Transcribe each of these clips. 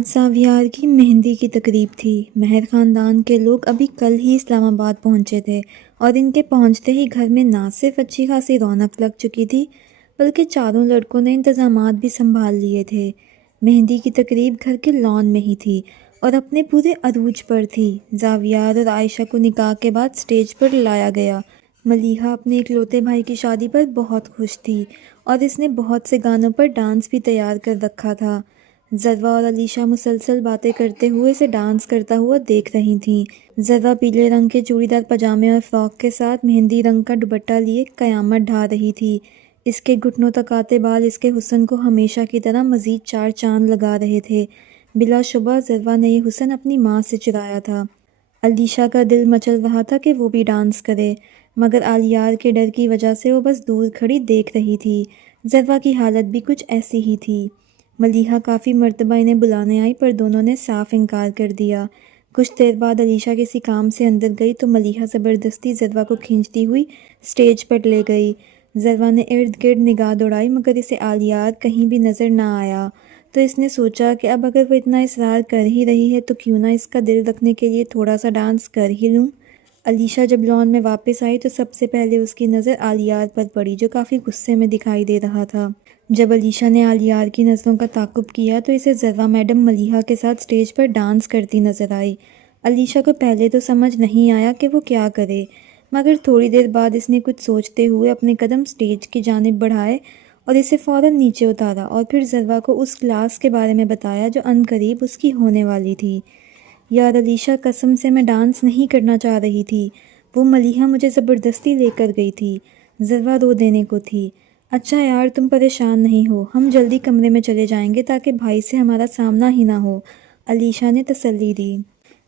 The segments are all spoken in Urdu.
آج زاویار کی مہندی کی تقریب تھی۔ مہر خاندان کے لوگ ابھی کل ہی اسلام آباد پہنچے تھے اور ان کے پہنچتے ہی گھر میں نہ صرف اچھی خاصی رونق لگ چکی تھی بلکہ چاروں لڑکوں نے انتظامات بھی سنبھال لیے تھے۔ مہندی کی تقریب گھر کے لان میں ہی تھی اور اپنے پورے عروج پر تھی۔ زاویار اور عائشہ کو نکاح کے بعد سٹیج پر لایا گیا۔ ملیحہ اپنے اکلوتے بھائی کی شادی پر بہت خوش تھی اور اس نے بہت سے گانوں پر ڈانس بھی تیار کر رکھا تھا۔ ذروہ اور علیشہ مسلسل باتیں کرتے ہوئے اسے ڈانس کرتا ہوا دیکھ رہی تھیں۔ ذروہ پیلے رنگ کے چوڑی دار پاجامے اور فراک کے ساتھ مہندی رنگ کا دوپٹہ لیے قیامت ڈھا رہی تھی۔ اس کے گھٹنوں تک آتے بال اس کے حسن کو ہمیشہ کی طرح مزید چار چاند لگا رہے تھے۔ بلا شبہ ذروہ نے یہ حسن اپنی ماں سے چرایا تھا۔ علیشہ کا دل مچل رہا تھا کہ وہ بھی ڈانس کرے، مگر آلیار کے ڈر کی وجہ سے وہ بس دور کھڑی دیکھ رہی تھی۔ ذروہ کی حالت بھی کچھ ایسی ہی تھی۔ ملیحہ کافی مرتبہ انہیں بلانے آئی پر دونوں نے صاف انکار کر دیا۔ کچھ دیر بعد علیشہ کسی کام سے اندر گئی تو ملیحہ زبردستی ذروہ کو کھینچتی ہوئی سٹیج پر لے گئی۔ ذروہ نے ارد گرد نگاہ دوڑائی مگر اسے آلیار کہیں بھی نظر نہ آیا، تو اس نے سوچا کہ اب اگر وہ اتنا اصرار کر ہی رہی ہے تو کیوں نہ اس کا دل رکھنے کے لیے تھوڑا سا ڈانس کر ہی لوں۔ علیشہ جب لان میں واپس آئی تو سب سے پہلے اس کی نظر آلیار پر پڑی جو کافی غصے میں دکھائی دے رہا تھا۔ جب علیشہ نے آلیار کی نظروں کا تعاقب کیا تو اسے ذروہ میڈم ملیحہ کے ساتھ سٹیج پر ڈانس کرتی نظر آئی۔ علیشہ کو پہلے تو سمجھ نہیں آیا کہ وہ کیا کرے، مگر تھوڑی دیر بعد اس نے کچھ سوچتے ہوئے اپنے قدم سٹیج کی جانب بڑھائے اور اسے فوراً نیچے اتارا اور پھر ذروہ کو اس کلاس کے بارے میں بتایا جو عنقریب اس کی ہونے والی تھی۔ یار علیشہ، قسم سے میں ڈانس نہیں کرنا چاہ رہی تھی، وہ ملیحہ مجھے زبردستی لے کر گئی تھی۔ ذروہ رو دینے کو تھی۔ اچھا یار، تم پریشان نہیں ہو، ہم جلدی کمرے میں چلے جائیں گے تاکہ بھائی سے ہمارا سامنا ہی نہ ہو، علیشہ نے تسلی دی۔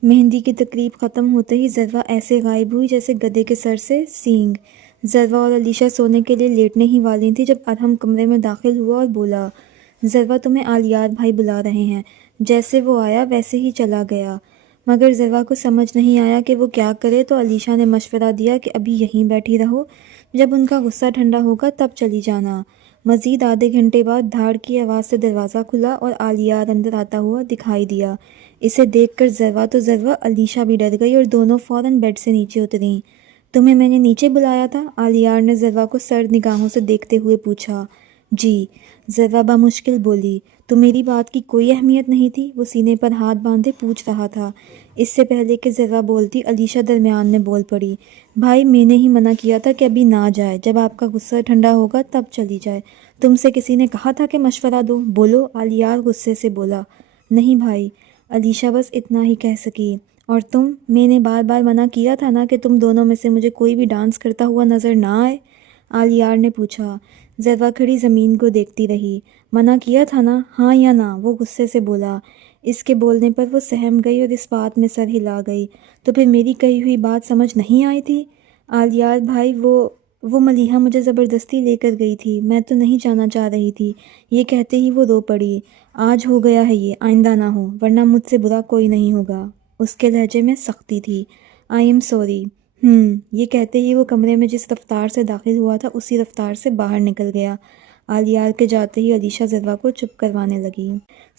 مہندی کی تقریب ختم ہوتے ہی ذروہ ایسے غائب ہوئی جیسے گدھے کے سر سے سینگ۔ ذروہ اور علیشہ سونے کے لیے لیٹنے ہی والی تھی جب ادہم کمرے میں داخل ہوا اور بولا، ذروہ تمہیں آلیار بھائی بلا رہے ہیں۔ جیسے وہ آیا ویسے ہی چلا گیا، مگر ذروہ کو سمجھ نہیں آیا کہ وہ کیا کرے تو علیشہ نے مشورہ دیا کہ ابھی یہیں بیٹھی رہو، جب ان کا غصہ ٹھنڈا ہوگا تب چلی جانا۔ مزید آدھے گھنٹے بعد دھاڑ کی آواز سے دروازہ کھلا اور آلیار اندر آتا ہوا دکھائی دیا۔ اسے دیکھ کر ذروہ علیشہ بھی ڈر گئی اور دونوں فوراً بیڈ سے نیچے اتریں۔ تمہیں میں نے نیچے بلایا تھا؟ آلیار نے ذروہ کو سرد نگاہوں سے دیکھتے ہوئے پوچھا۔ جی، ذروہ بمشکل بولی۔ تو میری بات کی کوئی اہمیت نہیں تھی؟ وہ سینے پر ہاتھ باندھے پوچھ رہا تھا۔ اس سے پہلے کہ ذروہ بولتی علیشہ درمیان میں بول پڑی، بھائی میں نے ہی منع کیا تھا کہ ابھی نہ جائے، جب آپ کا غصہ ٹھنڈا ہوگا تب چلی جائے۔ تم سے کسی نے کہا تھا کہ مشورہ دو؟ بولو، آلیار غصے سے بولا۔ نہیں بھائی، علیشہ بس اتنا ہی کہہ سکی۔ اور تم؟ میں نے بار بار منع کیا تھا نا کہ تم دونوں میں سے مجھے کوئی بھی ڈانس کرتا ہوا نظر نہ آئے، آلیار نے پوچھا۔ ذروہ کھڑی زمین کو دیکھتی رہی۔ منع کیا تھا نا، ہاں یا نہ؟ وہ غصے سے بولا۔ اس کے بولنے پر وہ سہم گئی اور اس بات میں سر ہلا گئی۔ تو پھر میری کہی ہوئی بات سمجھ نہیں آئی تھی؟ آلیار بھائی، وہ ملیحہ مجھے زبردستی لے کر گئی تھی، میں تو نہیں جانا چاہ رہی تھی۔ یہ کہتے ہی وہ رو پڑی۔ آج ہو گیا ہے، یہ آئندہ نہ ہو، ورنہ مجھ سے برا کوئی نہیں ہوگا۔ اس کے لہجے میں سختی تھی۔ I am sorry. یہ کہتے ہی وہ کمرے میں جس رفتار سے داخل ہوا تھا اسی رفتار سے باہر نکل گیا۔ آلیار کے جاتے ہی علیشہ ذروہ کو چپ کروانے لگی۔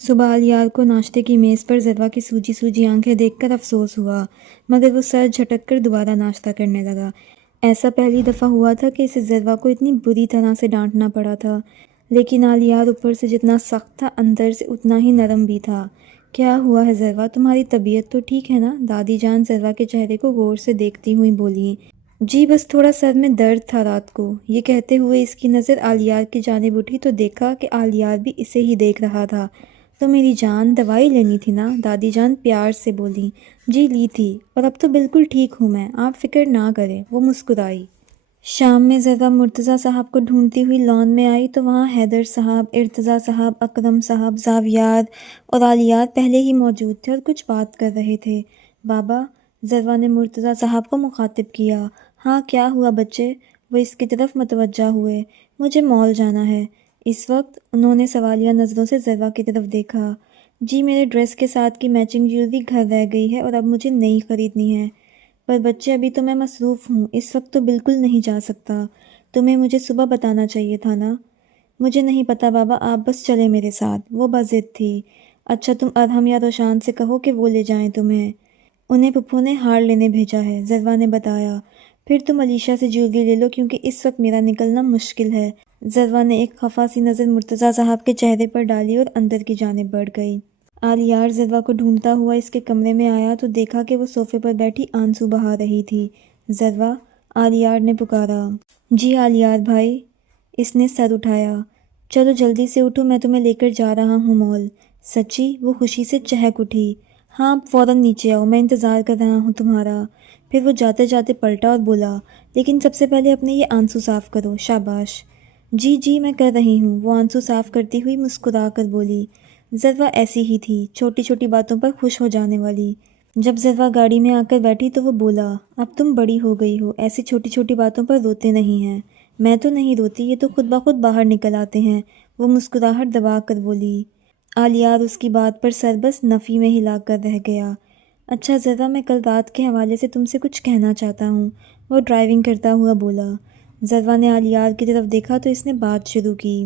صبح آلیار کو ناشتے کی میز پر ذروہ کی سوجی سوجی آنکھیں دیکھ کر افسوس ہوا، مگر وہ سر جھٹک کر دوبارہ ناشتہ کرنے لگا۔ ایسا پہلی دفعہ ہوا تھا کہ اسے ذروہ کو اتنی بری طرح سے ڈانٹنا پڑا تھا، لیکن آلیار اوپر سے جتنا سخت تھا اندر سے اتنا ہی نرم بھی تھا۔ کیا ہوا ہے ذروہ، تمہاری طبیعت تو ٹھیک ہے نا؟ دادی جان ذروہ کے چہرے کو غور سے دیکھتی ہوئی بولی۔ جی بس تھوڑا سر میں درد تھا رات کو۔ یہ کہتے ہوئے اس کی نظر آلیار کی جانب اٹھی تو دیکھا کہ آلیار بھی اسے ہی دیکھ رہا تھا۔ تو میری جان، دوائی لینی تھی نا؟ دادی جان پیار سے بولی۔ جی لی تھی، اور اب تو بالکل ٹھیک ہوں میں، آپ فکر نہ کریں، وہ مسکرائی۔ شام میں ذروہ مرتضیٰ صاحب کو ڈھونڈتی ہوئی لان میں آئی تو وہاں حیدر صاحب، ارتضیٰ صاحب، اکرم صاحب، زاویار اور آلیار پہلے ہی موجود تھے اور کچھ بات کر رہے تھے۔ بابا، ذروہ نے مرتضیٰ صاحب کو مخاطب کیا۔ ہاں کیا ہوا بچے؟ وہ اس کی طرف متوجہ ہوئے۔ مجھے مال جانا ہے۔ اس وقت؟ انہوں نے سوالیہ نظروں سے ذروہ کی طرف دیکھا۔ جی میرے ڈریس کے ساتھ کی میچنگ جیولری گھر رہ گئی ہے اور اب مجھے نئی خریدنی ہے۔ پر بچے ابھی تو میں مصروف ہوں، اس وقت تو بالکل نہیں جا سکتا۔ تمہیں مجھے صبح بتانا چاہیے تھا نا۔ مجھے نہیں پتا بابا، آپ بس چلے میرے ساتھ، وہ بضد تھی۔ اچھا تم ارحم یا روشان سے کہو کہ وہ لے جائیں تمہیں، انہیں پھپھو نے ہار لینے بھیجا ہے، ضروا نے بتایا۔ پھر تم علیشا سے جیولری لے لو کیونکہ اس وقت میرا نکلنا مشکل ہے۔ ضروا نے ایک خفا سی نظر مرتضیٰ صاحب کے چہرے پر ڈالی اور اندر کی جانب بڑھ گئی۔ آلیار ضروا کو ڈھونڈتا ہوا اس کے کمرے میں آیا تو دیکھا کہ وہ صوفے پر بیٹھی آنسو بہا رہی تھی۔ ضروا، آلیار نے پکارا۔ جی آلیار بھائی، اس نے سر اٹھایا۔ چلو جلدی سے اٹھو، میں تمہیں لے کر جا رہا ہوں مال۔ سچی؟ وہ خوشی سے چہک اٹھی۔ ہاں فوراً نیچے آؤ، میں انتظار کر رہا ہوں تمہارا۔ پھر وہ جاتے جاتے پلٹا اور بولا، لیکن سب سے پہلے اپنے یہ آنسو صاف کرو۔ شاباش۔ جی جی میں کر رہی ہوں، وہ آنسو صاف کرتی ہوئی مسکرا کر بولی۔ ضروا ایسی ہی تھی، چھوٹی چھوٹی باتوں پر خوش ہو جانے والی۔ جب ضروا گاڑی میں آ کر بیٹھی تو وہ بولا، اب تم بڑی ہو گئی ہو، ایسی چھوٹی چھوٹی باتوں پر روتے نہیں ہیں۔ میں تو نہیں روتی، یہ تو خود بخود باہر نکل آتے ہیں، وہ مسکراہٹ دبا کر بولی۔ آلیار اس کی بات پر سر بس نفی میں ہلا کر رہ گیا۔ اچھا ضروا، میں کل رات کے حوالے سے تم سے کچھ کہنا چاہتا ہوں، وہ ڈرائیونگ کرتا ہوا بولا۔ ضروا نے آلیار کی طرف دیکھا تو اس نے بات شروع کی۔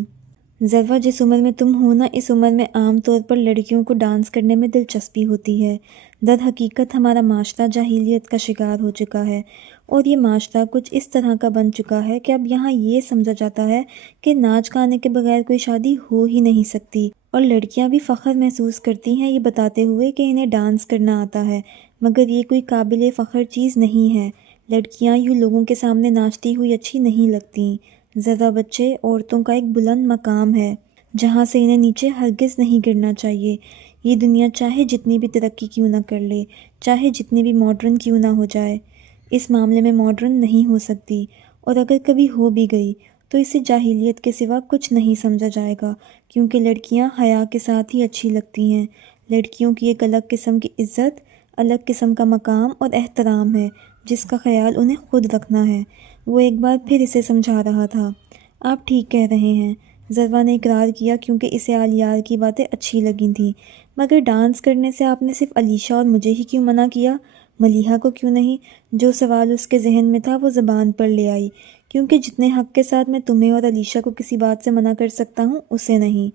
ضروا، جس عمر میں تم ہو نا، اس عمر میں عام طور پر لڑکیوں کو ڈانس کرنے میں دلچسپی ہوتی ہے۔ در حقیقت ہمارا معاشرہ جاہلیت کا شکار ہو چکا ہے، اور یہ معاشرہ کچھ اس طرح کا بن چکا ہے کہ اب یہاں یہ سمجھا جاتا ہے کہ ناچ گانے کے بغیر کوئی شادی ہو ہی نہیں سکتی، اور لڑکیاں بھی فخر محسوس کرتی ہیں یہ بتاتے ہوئے کہ انہیں ڈانس کرنا آتا ہے، مگر یہ کوئی قابل فخر چیز نہیں ہے۔ لڑکیاں یوں لوگوں کے سامنے ناچتی ہوئی اچھی نہیں لگتیں۔ ذرا بچے، عورتوں کا ایک بلند مقام ہے جہاں سے انہیں نیچے ہرگز نہیں گرنا چاہیے۔ یہ دنیا چاہے جتنی بھی ترقی کیوں نہ کر لے، چاہے جتنی بھی ماڈرن کیوں نہ ہو جائے، اس معاملے میں ماڈرن نہیں ہو سکتی، اور اگر کبھی ہو بھی گئی تو اسے جاہلیت کے سوا کچھ نہیں سمجھا جائے گا، کیونکہ لڑکیاں حیا کے ساتھ ہی اچھی لگتی ہیں۔ لڑکیوں کی ایک الگ قسم کی عزت، الگ قسم کا مقام اور احترام ہے جس کا خیال انہیں خود رکھنا ہے۔ وہ ایک بار پھر اسے سمجھا رہا تھا۔ آپ ٹھیک کہہ رہے ہیں، ضروا نے اقرار کیا کیونکہ اسے آلیار کی باتیں اچھی لگی تھیں۔ مگر ڈانس کرنے سے آپ نے صرف علیشا اور مجھے ہی کیوں منع کیا، ملیحہ کو کیوں نہیں؟ جو سوال اس کے ذہن میں تھا وہ زبان پر لے آئی، کیونکہ جتنے حق کے ساتھ میں تمہیں اور علیشا کو کسی بات سے منع کر سکتا ہوں اسے نہیں،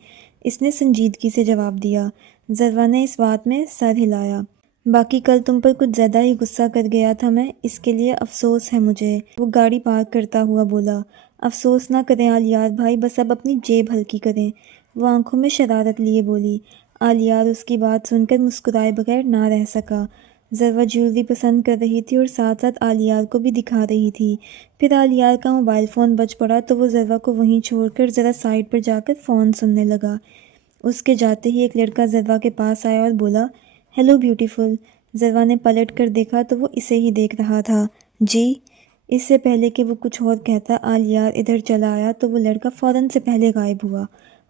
اس نے سنجیدگی سے جواب دیا۔ ضروا نے اس بات میں سر ہلایا۔ باقی کل تم پر کچھ زیادہ ہی غصہ کر گیا تھا میں، اس کے لیے افسوس ہے مجھے، وہ گاڑی پارک کرتا ہوا بولا۔ افسوس نہ کریں آلیار بھائی، بس اب اپنی جیب ہلکی کریں، وہ آنکھوں میں شرارت لیے بولی۔ آلیار اس کی بات سن کر مسکرائے بغیر نہ رہ سکا۔ ضروا جیولری پسند کر رہی تھی اور ساتھ ساتھ آلیار کو بھی دکھا رہی تھی۔ پھر آلیار کا موبائل فون بج پڑا تو وہ ضروا کو وہیں چھوڑ کر ذرا سائڈ پر جا کر فون سننے لگا۔ اس کے جاتے ہی ایک لڑکا ضروا کے پاس آیا اور بولا، ہیلو بیوٹیفل۔ ضروا نے پلٹ کر دیکھا تو وہ اسے ہی دیکھ رہا تھا۔ جی؟ اس سے پہلے کہ وہ کچھ اور کہتا آلیار ادھر چلا آیا تو وہ لڑکا فوراً سے پہلے غائب ہوا۔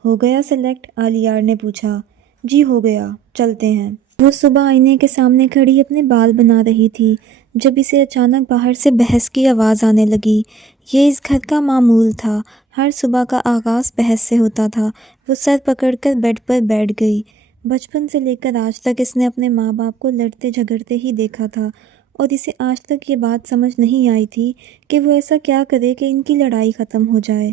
ہو گیا سلیکٹ؟ آلیار نے پوچھا۔ جی ہو گیا، چلتے ہیں۔ وہ صبح آئینے کے سامنے کھڑی اپنے بال بنا رہی تھی جب اسے اچانک باہر سے بحث کی آواز آنے لگی۔ یہ اس گھر کا معمول تھا، ہر صبح کا آغاز بحث سے ہوتا تھا۔ وہ سر پکڑ کر بیڈ پر بیٹھ گئی۔ بچپن سے لے کر آج تک اس نے اپنے ماں باپ کو لڑتے جھگڑتے ہی دیکھا تھا، اور اسے آج تک یہ بات سمجھ نہیں آئی تھی کہ وہ ایسا کیا کرے کہ ان کی لڑائی ختم ہو جائے۔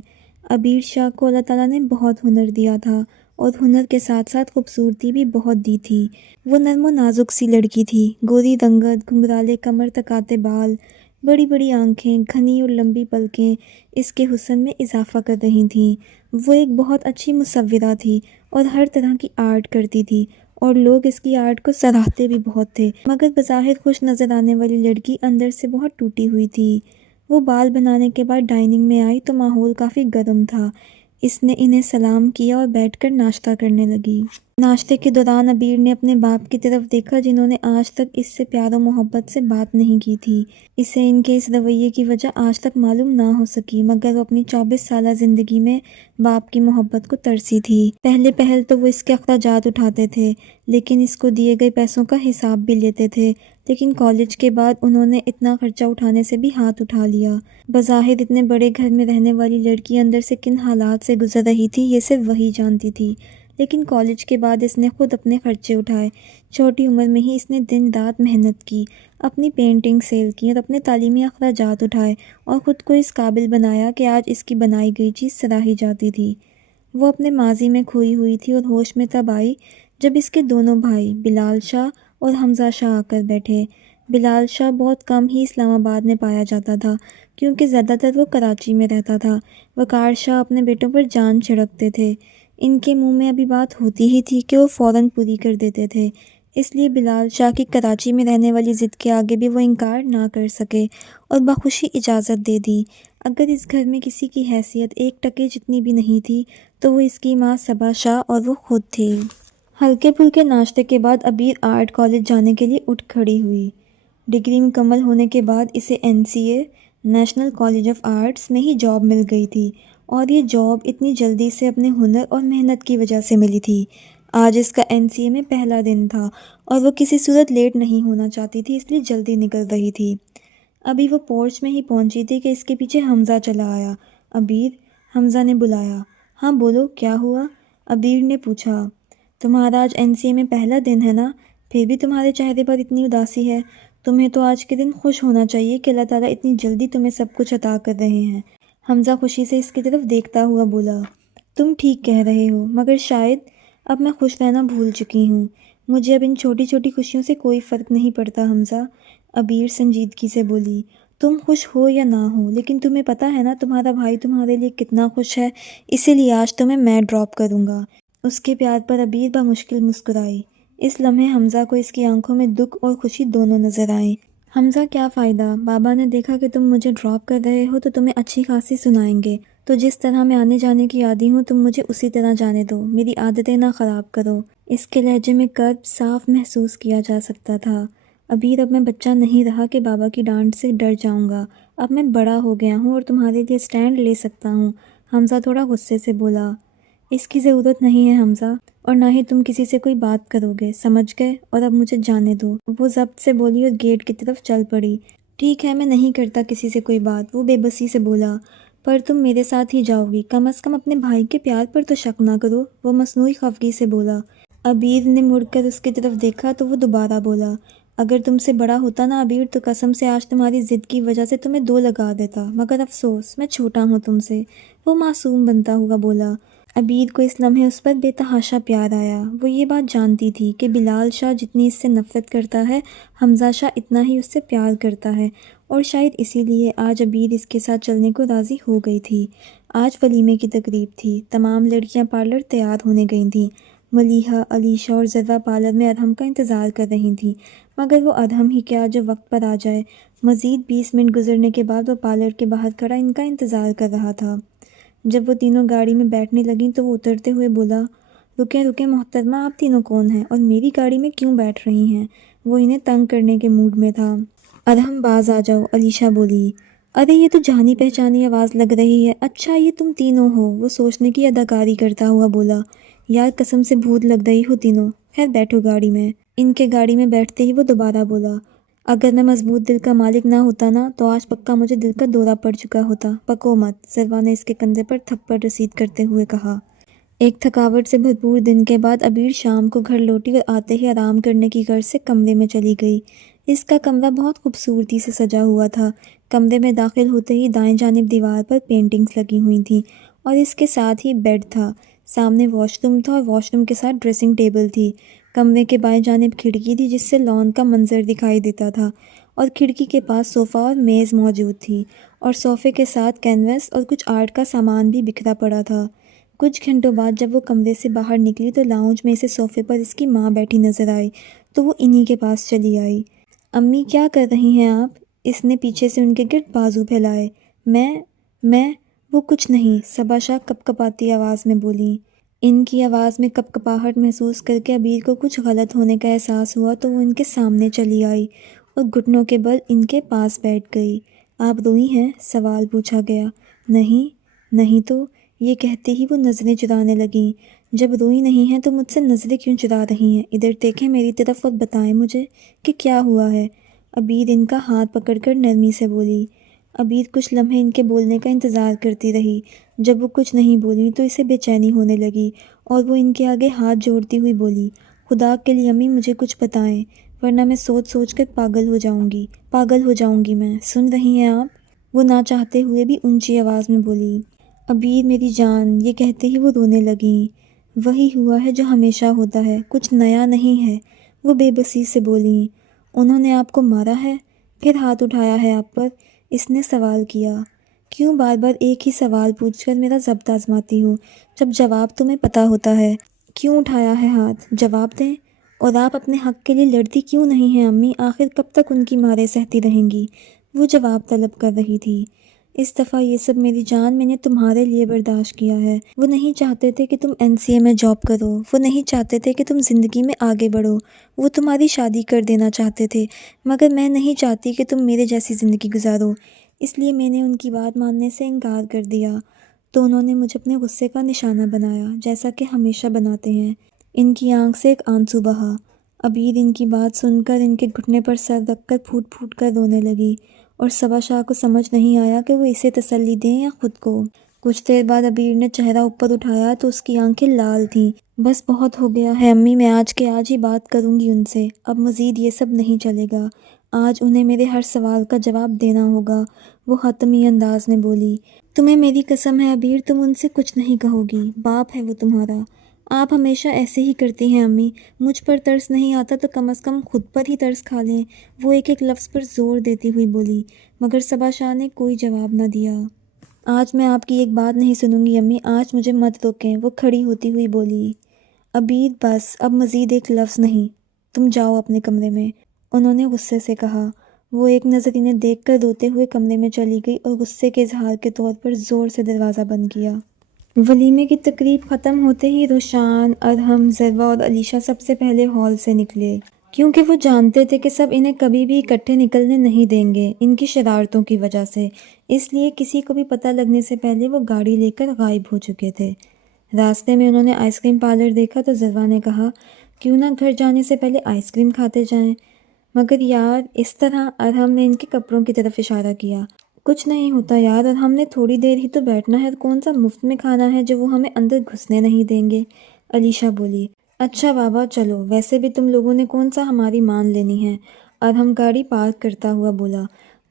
عبیر شاہ کو اللہ تعالیٰ نے بہت ہنر دیا تھا، اور ہنر کے ساتھ ساتھ خوبصورتی بھی بہت دی تھی۔ وہ نرم و نازک سی لڑکی تھی، گوری رنگت، گھنگرالے کمر تک آتے بال، بڑی بڑی آنکھیں، گھنی اور لمبی پلکیں اس کے حسن میں اضافہ کر رہی تھیں۔ وہ ایک بہت اچھی مصورہ تھی اور ہر طرح کی آرٹ کرتی تھی، اور لوگ اس کی آرٹ کو سراہتے بھی بہت تھے، مگر بظاہر خوش نظر آنے والی لڑکی اندر سے بہت ٹوٹی ہوئی تھی۔ وہ بال بنانے کے بعد ڈائننگ میں آئی تو ماحول کافی گرم تھا۔ اس نے انہیں سلام کیا اور بیٹھ کر ناشتہ کرنے لگی۔ ناشتے کے دوران عبیر نے اپنے باپ کی طرف دیکھا جنہوں نے آج تک اس سے پیار و محبت سے بات نہیں کی تھی۔ اسے ان کے اس رویے کی وجہ آج تک معلوم نہ ہو سکی، مگر وہ اپنی 24 سالہ زندگی میں باپ کی محبت کو ترسی تھی۔ پہلے پہل تو وہ اس کے اخراجات اٹھاتے تھے، لیکن اس کو دیے گئے پیسوں کا حساب بھی لیتے تھے، لیکن کالج کے بعد انہوں نے اتنا خرچہ اٹھانے سے بھی ہاتھ اٹھا لیا۔ بظاہر اتنے بڑے گھر میں رہنے والی لڑکی اندر سے کن حالات سے گزر رہی تھی یہ صرف وہی جانتی تھی، لیکن کالج کے بعد اس نے خود اپنے خرچے اٹھائے۔ چھوٹی عمر میں ہی اس نے دن رات محنت کی، اپنی پینٹنگ سیل کی اور اپنے تعلیمی اخراجات اٹھائے، اور خود کو اس قابل بنایا کہ آج اس کی بنائی گئی چیز سراہی جاتی تھی۔ وہ اپنے ماضی میں کھوئی ہوئی تھی اور ہوش میں تب آئی جب اس کے دونوں بھائی بلال شاہ اور حمزہ شاہ آ کر بیٹھے۔ بلال شاہ بہت کم ہی اسلام آباد میں پایا جاتا تھا کیونکہ زیادہ تر وہ کراچی میں رہتا تھا۔ وقار شاہ اپنے بیٹوں پر جان چھڑکتے تھے، ان کے منہ میں ابھی بات ہوتی ہی تھی کہ وہ فوراً پوری کر دیتے تھے، اس لیے بلال شاہ کی کراچی میں رہنے والی ضد کے آگے بھی وہ انکار نہ کر سکے اور بخوشی اجازت دے دی۔ اگر اس گھر میں کسی کی حیثیت 1% جتنی بھی نہیں تھی تو وہ اس کی ماں صبا شاہ اور وہ خود تھی۔ ہلکے پھلکے ناشتے کے بعد عبیر آرٹ کالج جانے کے لیے اٹھ کھڑی ہوئی۔ ڈگری مکمل ہونے کے بعد اسے NCA national college of arts میں ہی جاب مل گئی تھی، اور یہ جاب اتنی جلدی سے اپنے ہنر اور محنت کی وجہ سے ملی تھی۔ آج اس کا NCA میں پہلا دن تھا اور وہ کسی صورت لیٹ نہیں ہونا چاہتی تھی، اس لیے جلدی نکل رہی تھی۔ ابھی وہ پورچ میں ہی پہنچی تھی کہ اس کے پیچھے حمزہ چلا آیا۔ عبیر، حمزہ نے بلایا۔ ہاں بولو، کیا ہوا؟ عبیر نے پوچھا۔ تمہارا آج NCA میں پہلا دن ہے نا، پھر بھی تمہارے چہرے پر اتنی اداسی ہے۔ تمہیں تو آج کے دن خوش ہونا چاہیے کہ اللہ تعالیٰ اتنی جلدی تمہیں سب کچھ عطا کر رہے ہیں۔ حمزہ خوشی سے اس کی طرف دیکھتا ہوا بولا۔ تم ٹھیک کہہ رہے ہو، مگر شاید اب میں خوش رہنا بھول چکی ہوں۔ مجھے اب ان چھوٹی چھوٹی خوشیوں سے کوئی فرق نہیں پڑتا حمزہ، عبیر سنجیدگی سے بولی۔ تم خوش ہو یا نہ ہو، لیکن تمہیں پتہ ہے نا تمہارا بھائی تمہارے لیے کتنا خوش ہے، اسی لیے آج تمہیں میں ڈراپ کروں گا۔ اس کے پیار پر عبیر بمشکل مسکرائی۔ اس لمحے حمزہ کو اس کی آنکھوں میں دکھ اور خوشی دونوں نظر آئیں۔ حمزہ، کیا فائدہ، بابا نے دیکھا کہ تم مجھے ڈراپ کر رہے ہو تو تمہیں اچھی خاصی سنائیں گے، تو جس طرح میں آنے جانے کی عادی ہوں تم مجھے اسی طرح جانے دو، میری عادتیں نہ خراب کرو۔ اس کے لہجے میں کرب صاف محسوس کیا جا سکتا تھا۔ عبیر، اب میں بچہ نہیں رہا کہ بابا کی ڈانٹ سے ڈر جاؤں گا، اب میں بڑا ہو گیا ہوں اور تمہارے لیے اسٹینڈ لے سکتا ہوں، حمزہ تھوڑا غصے سے بولا۔ اس کی ضرورت نہیں ہے حمزہ، اور نہ ہی تم کسی سے کوئی بات کرو گے، سمجھ گئے، اور اب مجھے جانے دو، وہ ضبط سے بولی اور گیٹ کی طرف چل پڑی۔ ٹھیک ہے، میں نہیں کرتا کسی سے کوئی بات، وہ بے بسی سے بولا، پر تم میرے ساتھ ہی جاؤ گی، کم از کم اپنے بھائی کے پیار پر تو شک نہ کرو، وہ مصنوعی خفگی سے بولا۔ عبیر نے مڑ کر اس کی طرف دیکھا تو وہ دوبارہ بولا، اگر تم سے بڑا ہوتا نا عبیر تو قسم سے آج تمہاری ضد کی وجہ سے تمہیں 2 لگا دیتا، مگر افسوس میں چھوٹا ہوں تم سے، وہ معصوم بنتا ہوا بولا۔ عبیر کو اس لمحے اس پر بے تحاشا پیار آیا۔ وہ یہ بات جانتی تھی کہ بلال شاہ جتنی اس سے نفرت کرتا ہے، حمزہ شاہ اتنا ہی اس سے پیار کرتا ہے، اور شاید اسی لیے آج عبیر اس کے ساتھ چلنے کو راضی ہو گئی تھی۔ آج ولیمے کی تقریب تھی، تمام لڑکیاں پارلر تیار ہونے گئی تھیں۔ ملیحہ، علیشہ اور ذرا پارلر میں ادہم کا انتظار کر رہی تھیں، مگر وہ ادہم ہی کیا جو وقت پر آ جائے۔ مزید 20 منٹ گزرنے کے بعد وہ پارلر کے باہر کھڑا ان کا انتظار کر رہا تھا۔ جب وہ تینوں گاڑی میں بیٹھنے لگیں تو وہ اترتے ہوئے بولا، رکیں رکیں محترمہ، آپ تینوں کون ہیں اور میری گاڑی میں کیوں بیٹھ رہی ہیں؟ وہ انہیں تنگ کرنے کے موڈ میں تھا۔ ادہم باز آ جاؤ، علیشہ بولی۔ ارے یہ تو جانی پہچانی آواز لگ رہی ہے، اچھا یہ تم تینوں ہو، وہ سوچنے کی اداکاری کرتا ہوا بولا۔ یار قسم سے بھوت لگ رہی ہو تینوں، خیر بیٹھو گاڑی میں۔ ان کے گاڑی میں بیٹھتے ہی وہ دوبارہ بولا، اگر میں مضبوط دل کا مالک نہ ہوتا نا تو آج پکا مجھے دل کا دورہ پڑ چکا ہوتا، پکو مت، ذرا نے اس کے کندھے پر تھپڑ رسید کرتے ہوئے کہا۔ ایک تھکاوٹ سے بھرپور دن کے بعد عبیر شام کو گھر لوٹی اور آتے ہی آرام کرنے کی غرض سے کمرے میں چلی گئی۔ اس کا کمرہ بہت خوبصورتی سے سجا ہوا تھا۔ کمرے میں داخل ہوتے ہی دائیں جانب دیوار پر پینٹنگز لگی ہوئی تھیں اور اس کے ساتھ ہی بیڈ تھا، سامنے واش روم تھا اور واش روم کے ساتھ ڈریسنگ ٹیبل تھی۔ کمرے کے بائیں جانب کھڑکی تھی جس سے لان کا منظر دکھائی دیتا تھا، اور کھڑکی کے پاس صوفہ اور میز موجود تھی، اور صوفے کے ساتھ کینوس اور کچھ آرٹ کا سامان بھی بکھرا پڑا تھا۔ کچھ گھنٹوں بعد جب وہ کمرے سے باہر نکلی تو لاؤنج میں اسے صوفے پر اس کی ماں بیٹھی نظر آئی تو وہ انہی کے پاس چلی آئی۔ امی کیا کر رہی ہیں آپ؟ اس نے پیچھے سے ان کے گرد بازو پھیلائے۔ میں وہ کچھ نہیں، صبا شاہ کپ کپاتی آواز میں بولی۔ ان کی آواز میں کپ کپاہٹ محسوس کر کے عبیر کو کچھ غلط ہونے کا احساس ہوا تو وہ ان کے سامنے چلی آئی اور گھٹنوں کے بل ان کے پاس بیٹھ گئی۔ آپ روئی ہیں؟ سوال پوچھا گیا۔ نہیں تو، یہ کہتے ہی وہ نظریں چرانے لگیں۔ جب روئی نہیں ہیں تو مجھ سے نظریں کیوں چرا رہی ہیں؟ ادھر دیکھیں میری طرف اور بتائیں مجھے کہ کیا ہوا ہے؟ عبیر ان کا ہاتھ پکڑ کر نرمی سے بولی۔ عبیر کچھ لمحے ان کے بولنے کا انتظار کرتی رہی۔ جب وہ کچھ نہیں بولی تو اسے بے چینی ہونے لگی اور وہ ان کے آگے ہاتھ جوڑتی ہوئی بولی، خدا کے لیے امی مجھے کچھ بتائیں، ورنہ میں سوچ کر پاگل ہو جاؤں گی میں، سن رہی ہیں آپ؟ وہ نہ چاہتے ہوئے بھی اونچی آواز میں بولی۔ عبیر میری جان، یہ کہتے ہی وہ رونے لگیں۔ وہی ہوا ہے جو ہمیشہ ہوتا ہے، کچھ نیا نہیں ہے، وہ بے بسی سے بولیں۔ انہوں نے آپ کو مارا ہے؟ پھر ہاتھ اٹھایا ہے آپ پر؟ اس نے سوال کیا۔ کیوں بار بار ایک ہی سوال پوچھ کر میرا ضبط آزماتی ہو جب جواب تمہیں پتہ ہوتا ہے؟ کیوں اٹھایا ہے ہاتھ؟ جواب دیں۔ اور آپ اپنے حق کے لیے لڑتی کیوں نہیں ہیں امی؟ آخر کب تک ان کی مارے سہتی رہیں گی؟ وہ جواب طلب کر رہی تھی۔ اس دفعہ یہ سب میری جان میں نے تمہارے لیے برداشت کیا ہے۔ وہ نہیں چاہتے تھے کہ تم NCA میں جاب کرو، وہ نہیں چاہتے تھے کہ تم زندگی میں آگے بڑھو، وہ تمہاری شادی کر دینا چاہتے تھے، مگر میں نہیں چاہتی کہ تم میرے جیسی زندگی گزارو، اس لیے میں نے ان کی بات ماننے سے انکار کر دیا۔ تو انہوں نے مجھے اپنے غصے کا نشانہ بنایا، جیسا کہ ہمیشہ بناتے ہیں۔ ان کی آنکھ سے ایک آنسو بہا۔ عبیر ان کی بات سن کر ان کے گھٹنے پر سر رکھ کر پھوٹ پھوٹ کر رونے لگی، اور صبا شاہ کو سمجھ نہیں آیا کہ وہ اسے تسلی دیں یا خود کو۔ کچھ دیر بعد عبیر نے چہرہ اوپر اٹھایا تو اس کی آنکھیں لال تھیں۔ بس بہت ہو گیا ہے امی، میں آج کے آج ہی بات کروں گی ان سے، اب مزید یہ سب نہیں چلے گا، آج انہیں میرے ہر سوال کا جواب دینا ہوگا، وہ حتمی انداز میں بولی۔ تمہیں میری قسم ہے عبیر، تم ان سے کچھ نہیں کہو گی، باپ ہے وہ تمہارا۔ آپ ہمیشہ ایسے ہی کرتی ہیں امی، مجھ پر ترس نہیں آتا تو کم از کم خود پر ہی ترس کھا لیں، وہ ایک ایک لفظ پر زور دیتی ہوئی بولی، مگر صبا شاہ نے کوئی جواب نہ دیا۔ آج میں آپ کی ایک بات نہیں سنوں گی امی، آج مجھے مت روکیں، وہ کھڑی ہوتی ہوئی بولی۔ عبیر بس، اب مزید ایک لفظ نہیں، تم جاؤ اپنے کمرے میں، انہوں نے غصے سے کہا۔ وہ ایک نظر انہیں دیکھ کر روتے ہوئے کمرے میں چلی گئی اور غصے کے اظہار کے طور پر زور سے دروازہ بند کیا۔ ولیمے کی تقریب ختم ہوتے ہی روشان، ارحم، ضروا اور علیشہ سب سے پہلے ہال سے نکلے، کیونکہ وہ جانتے تھے کہ سب انہیں کبھی بھی اکٹھے نکلنے نہیں دیں گے ان کی شرارتوں کی وجہ سے، اس لیے کسی کو بھی پتہ لگنے سے پہلے وہ گاڑی لے کر غائب ہو چکے تھے۔ راستے میں انہوں نے آئس کریم پارلر دیکھا تو ضروا نے کہا، کیوں نہ گھر جانے سے پہلے آئس کریم کھاتے جائیں؟ مگر یار اس طرح، ارحم نے ان کے کپڑوں کی طرف اشارہ کیا۔ کچھ نہیں ہوتا یار، اور ہم نے تھوڑی دیر ہی تو بیٹھنا ہے، اور کون سا مفت میں کھانا ہے جو وہ ہمیں اندر گھسنے نہیں دیں گے، علیشہ بولی۔ اچھا بابا چلو، ویسے بھی تم لوگوں نے کون سا ہماری مان لینی ہے، ارحم گاڑی پارک کرتا ہوا بولا۔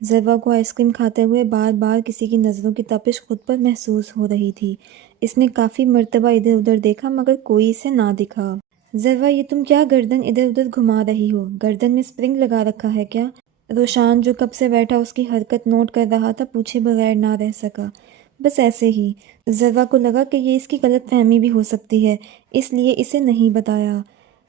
ضروا کو آئس کریم کھاتے ہوئے بار بار کسی کی نظروں کی تپش خود پر محسوس ہو رہی تھی۔ اس نے کافی مرتبہ ادھر ادھر دیکھا مگر کوئی اسے نہ دکھا۔ ضروا یہ تم کیا گردن ادھر ادھر گھما رہی ہو، گردن میں اسپرنگ لگا رکھا ہے کیا؟ روشان جو کب سے بیٹھا اس کی حرکت نوٹ کر رہا تھا پوچھے بغیر نہ رہ سکا۔ بس ایسے ہی۔ ضروا کو لگا کہ یہ اس کی غلط فہمی بھی ہو سکتی ہے، اس لیے اسے نہیں بتایا،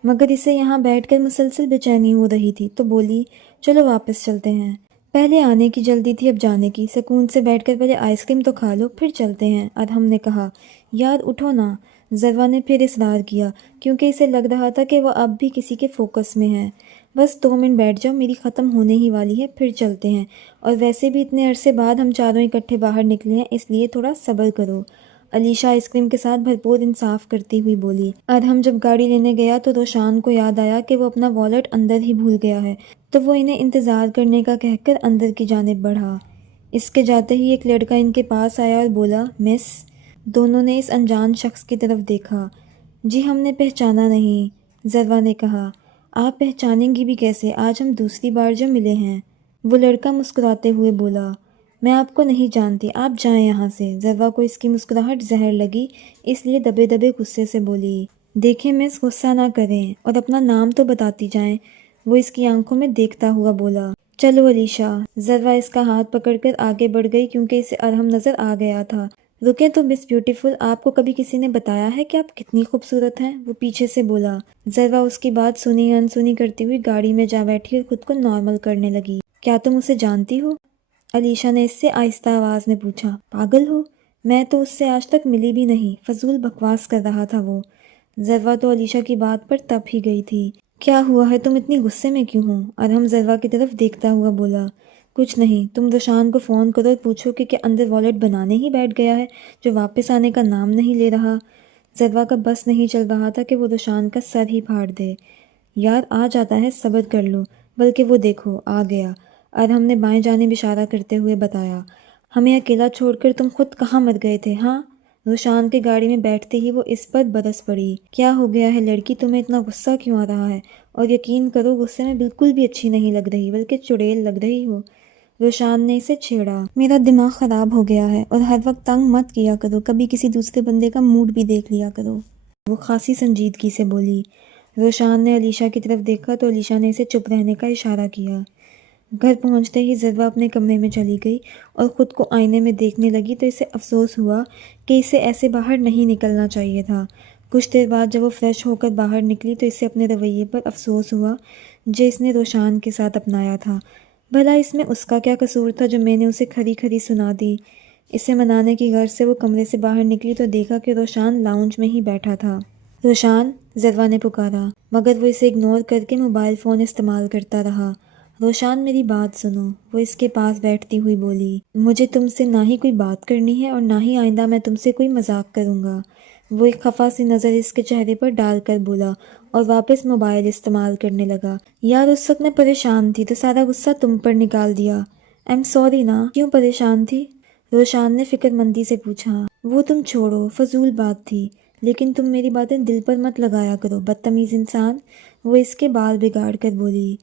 مگر اسے یہاں بیٹھ کر مسلسل بے چینی ہو رہی تھی تو بولی، چلو واپس چلتے ہیں۔ پہلے آنے کی جلدی تھی اب جانے کی، سکون سے بیٹھ کر پہلے آئس کریم تو کھا لو پھر چلتے ہیں، ارحم نے کہا۔ یار اٹھو نا، ضروا نے پھر اصرار کیا، کیونکہ اسے لگ رہا تھا کہ وہ اب بھی کسی کے فوکس میں ہے۔ بس 2 منٹ بیٹھ جاؤ، میری ختم ہونے ہی والی ہے پھر چلتے ہیں، اور ویسے بھی اتنے عرصے بعد ہم چاروں اکٹھے باہر نکلے ہیں، اس لیے تھوڑا صبر کرو، علیشہ آئس کریم کے ساتھ بھرپور انصاف کرتی ہوئی بولی۔ ارحم جب گاڑی لینے گیا تو روشان کو یاد آیا کہ وہ اپنا والیٹ اندر ہی بھول گیا ہے، تو وہ انہیں انتظار کرنے کا کہہ کر اندر کی جانب بڑھا۔ اس کے جاتے ہی ایک لڑکا ان کے پاس آیا اور بولا، مس۔ دونوں نے اس انجان شخص کی طرف دیکھا۔ جی ہم نے پہچانا نہیں، ضروا نے کہا۔ آپ پہچانیں گی بھی کیسے، آج ہم دوسری بار جو ملے ہیں، وہ لڑکا مسکراتے ہوئے بولا۔ میں آپ کو نہیں جانتی، آپ جائیں یہاں سے، ضروا کو اس کی مسکراہٹ زہر لگی، اس لیے دبے دبے غصے سے بولی۔ دیکھیں مس، غصہ نہ کریں اور اپنا نام تو بتاتی جائیں، وہ اس کی آنکھوں میں دیکھتا ہوا بولا۔ چلو علیشہ، ضروا اس کا ہاتھ پکڑ کر آگے بڑھ گئی کیونکہ اسے ارحم نظر آ گیا تھا۔ رکیں تو مس بیوٹیفل، آپ کو کبھی کسی نے بتایا ہے کہ آپ کتنی خوبصورت ہیں، وہ پیچھے سے بولا۔ ضروا اس کی بات سنی انسنی کرتی ہوئی گاڑی میں جا بیٹھی اور خود کو نارمل کرنے لگی۔ کیا تم اسے جانتی ہو، علیشہ نے اس سے آہستہ آواز میں پوچھا۔ پاگل ہو، میں تو اس سے آج تک ملی بھی نہیں، فضول بکواس کر رہا تھا وہ۔ ضروا تو علیشہ کی بات پر تپ ہی گئی تھی۔ کیا ہوا ہے، تم اتنی غصے میں کیوں ہو، ارحم ضروا کی طرف دیکھتا ہوا بولا۔ کچھ نہیں، تم روشان کو فون کرو اور پوچھو کہ کیا اندر والیٹ بنانے ہی بیٹھ گیا ہے جو واپس آنے کا نام نہیں لے رہا۔ ضروا کا بس نہیں چل رہا تھا کہ وہ روشان کا سر ہی پھاڑ دے۔ یار آ جاتا ہے، صبر کر لو، بلکہ وہ دیکھو آ گیا، ارحم نے بائیں جانب اشارہ کرتے ہوئے بتایا۔ ہمیں اکیلا چھوڑ کر تم خود کہاں مر گئے تھے ہاں؟ روشان کے گاڑی میں بیٹھتے ہی وہ اس پر برس پڑی۔ کیا ہو گیا ہے لڑکی، تمہیں اتنا غصہ کیوں آ رہا ہے؟ اور یقین کرو غصے میں بالکل بھی اچھی نہیں لگ رہی، بلکہ چڑیل لگ رہی ہو، روشان نے اسے چھیڑا۔ میرا دماغ خراب ہو گیا ہے، اور ہر وقت تنگ مت کیا کرو، کبھی کسی دوسرے بندے کا موڈ بھی دیکھ لیا کرو۔ وہ خاصی سنجیدگی سے بولی۔ روشان نے علیشا کی طرف دیکھا تو علیشا نے اسے چپ رہنے کا اشارہ کیا۔ گھر پہنچتے ہی ضرورہ اپنے کمرے میں چلی گئی اور خود کو آئینے میں دیکھنے لگی تو اسے افسوس ہوا کہ اسے ایسے باہر نہیں نکلنا چاہیے تھا۔ کچھ دیر بعد جب وہ فریش ہو کر باہر نکلی تو اسے اپنے رویے پر افسوس ہوا جو اس نے روشان کے ساتھ اپنایا تھا۔ بھلا اس میں اس کا کیا قصور تھا جو میں نے اسے کھری کھری سنا دی؟ اسے منانے کی غرض سے وہ کمرے سے باہر نکلی تو دیکھا کہ روشان لاؤنج میں ہی بیٹھا تھا۔ روشان، ضرورہ نے پکارا، مگر وہ اسے اگنور کر کے موبائل فون استعمال کرتا رہا۔ روشان، میری بات سنو، وہ اس کے پاس بیٹھتی ہوئی بولی۔ مجھے تم سے نہ ہی کوئی بات کرنی ہے اور نہ ہی آئندہ میں تم سے کوئی مذاق کروں گا۔ وہ ایک خفا سی نظر اس کے چہرے پر ڈال کر بولا اور واپس موبائل استعمال کرنے لگا۔ یار اس وقت میں پریشان تھی تو سارا غصہ تم پر نکال دیا۔ ایم سوری نا۔ کیوں پریشان تھی؟ روشان نے فکر مندی سے پوچھا۔ وہ تم چھوڑو، فضول بات تھی، لیکن تم میری باتیں دل پر مت لگایا کرو، بدتمیز انسان، وہ اس کے بال بگاڑ کر بولی۔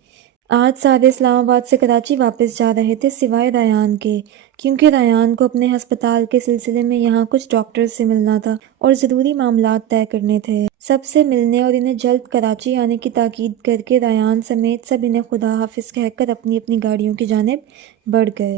آج سارے اسلام آباد سے کراچی واپس جا رہے تھے سوائے ریان کے، کیونکہ ریان کو اپنے ہسپتال کے سلسلے میں یہاں کچھ ڈاکٹرز سے ملنا تھا اور ضروری معاملات طے کرنے تھے۔ سب سے ملنے اور انہیں جلد کراچی آنے کی تاکید کر کے ریان سمیت سب انہیں خدا حافظ کہہ کر اپنی اپنی گاڑیوں کی جانب بڑھ گئے۔